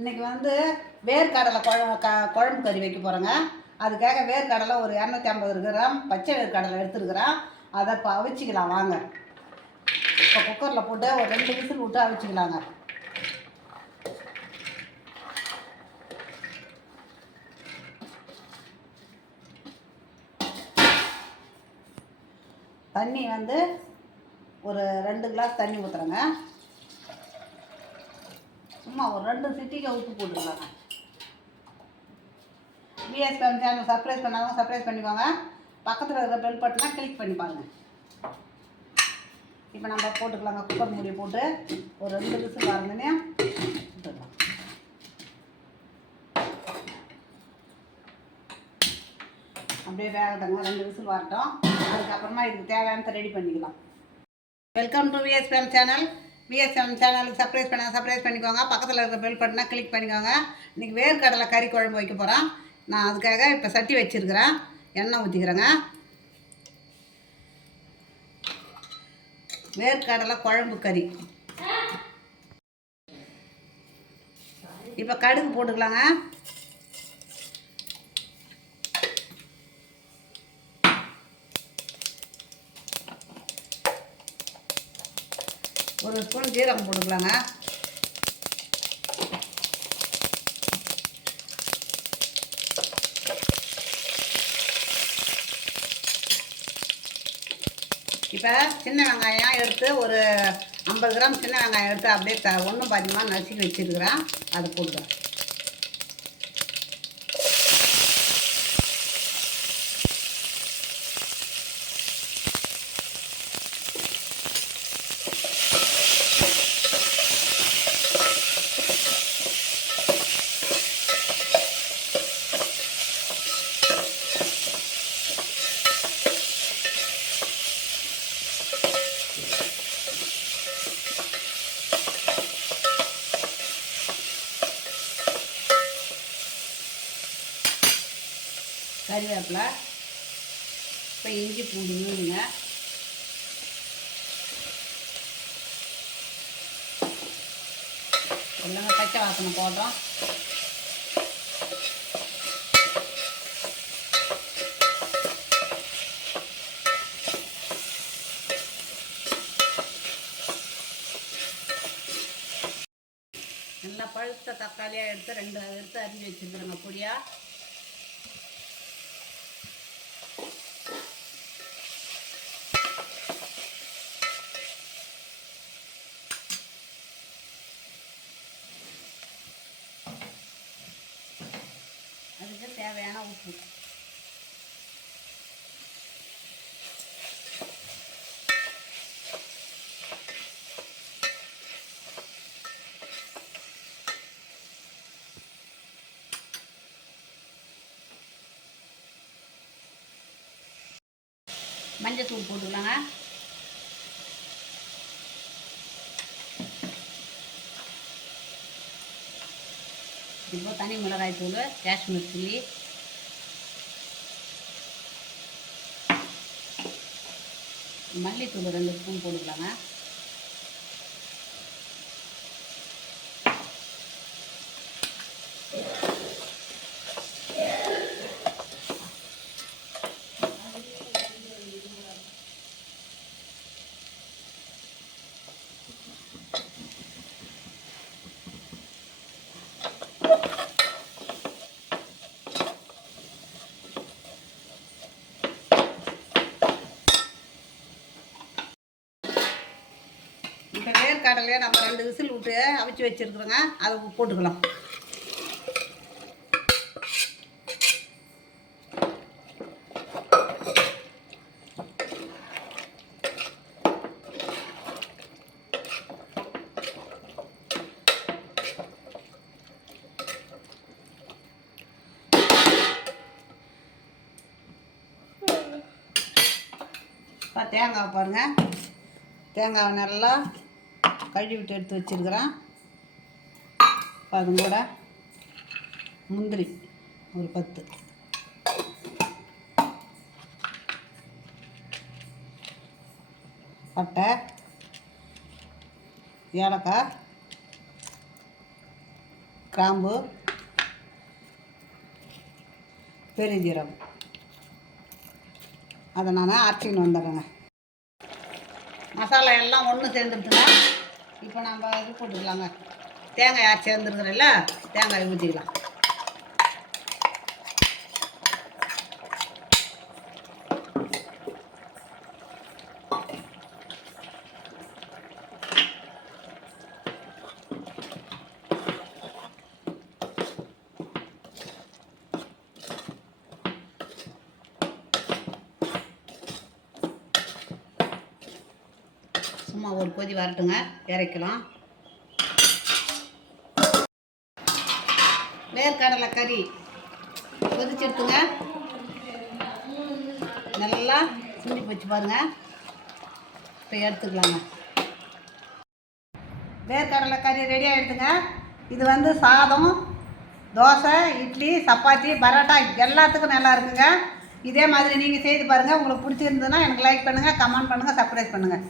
இன்றைக்கி வந்து வேர்க்கடலை குழம்பு கறி வைக்க போகிறோங்க. அதுக்காக வேர்க்கடலை ஒரு 250 கிராம் பச்சை வேர்க்கடலை எடுத்துருக்குறேன். அதை இப்போ அவிச்சிக்கலாம் வாங்க. இப்போ குக்கரில் போட்டு ஒரு 2 விசில் விட்டு அவிச்சிக்கலாங்க. தண்ணி வந்து ஒரு 2 கிளாஸ் தண்ணி ஊற்றுறேங்க. சும்மா ஒரு 2 சிட்டிக்கு உப்பு போட்டுக்கலாங்க. பிஎஸ்பிஎம் சேனல் சப்ஸ்கிரைப் பண்ணாதவங்க சப்ஸ்கிரைப் பண்ணிக்கோங்க. பக்கத்தில் இருக்கிற பெல் பட்டனை கிளிக் பண்ணி பாருங்க. இப்போ நம்ம போட்டுக்கலாங்க. குக்கர் மூடி போட்டு ஒரு 2 விசில் வரதுனே போட்டுக்கலாம். அப்படியே வேகட்டங்க. 2 விசில் வரட்டும். அதுக்கப்புறமா இதுக்கு தேவையானதை ரெடி பண்ணிக்கலாம். Welcome to PSPM channel. PSPM சேனலுக்கு சப்ஸ்கிரைப் பண்ணிக்கோங்க. பக்கத்தில் இருக்கிற பெல் பட்டனை கிளிக் பண்ணிக்கோங்க. இன்றைக்கி வேர்க்கடலை கறி குழம்பு வைக்க போகிறோம். நான் அதுக்காக இப்போ சட்டி வச்சுருக்கிறேன். எண்ணெய் ஊற்றிக்கிறேங்க. வேர்க்கடலை குழம்பு கறி. இப்போ கடுகு போட்டுக்கலாங்க. ஒரு ஸ்பூன் ஜீரகம் போட்டுக்கலாங்க. இப்போ சின்ன வெங்காயம் எடுத்து ஒரு 50 கிராம் சின்ன வெங்காயம் எடுத்து அப்படியே ஒன்றும் பாதியமாக நசுக்கி வச்சுருக்கிறேன். அதை போட்டுக்கிறேன். கறிவேப்பிலை, இப்போ இஞ்சி பூண்டு விழுதுங்க. எல்லாமே பச்சை வாசனை போடுறோம். நல்லா பழுத்த தக்காளியாக எடுத்து 2 எடுத்து அரிஞ்சு வச்சுருக்குறேங்க பொடியாக. அதுக்கு தேவையான உப்பு. மஞ்சத்தூள் போட்டுக்கலாங்க. இப்போ தனி மிளகாய் தூள், காஷ்மீர் சில்லி, மல்லித்தூள் 2 ஸ்பூன் போட்டுக்கலாங்க. இப்போ வேர்க்கடலையே நம்ம 2 விசில் விட்டு அவிச்சு வச்சுருக்குறோங்க. அதை போட்டுக்கலாம். இப்போ தேங்காய் பாருங்கள். தேங்காவை நல்லா கழுவி விட்டு எடுத்து வச்சுருக்கிறேன். அது கூட முந்திரி ஒரு 10, பட்டை, ஏலக்காய், கிராம்பு, பெருஞ்சீரகம், அதை நான் அரைச்சின்னு வந்துடுறேங்க. மசாலா எல்லாம் ஒன்று சேர்ந்துருச்சுங்க. இப்போ நம்ம இது போட்டுக்கலாங்க. தேங்காய் அரைச்சி சேர்ந்துருக்குறல்ல, தேங்காய் ஊற்றிக்கலாம். சும்மா ஒரு கொதி வரட்டுங்க, இறக்கலாம். வேர்க்கடலை கறி கொதிச்செடுத்துங்க, நல்லா சுண்டி போச்சு பாருங்கள். இப்போ எடுத்துக்கலாங்க. வேர்க்கடலை கறி ரெடி ஆகிடுதுங்க. இது வந்து சாதம், தோசை, இட்லி, சப்பாத்தி, பரோட்டா எல்லாத்துக்கும் நல்லா இருக்குங்க. இதே மாதிரி நீங்கள் செய்து பாருங்கள். உங்களுக்கு பிடிச்சிருந்ததுன்னா எனக்கு லைக் பண்ணுங்கள், கமெண்ட் பண்ணுங்கள், சப்ஸ்கிரைப் பண்ணுங்கள்.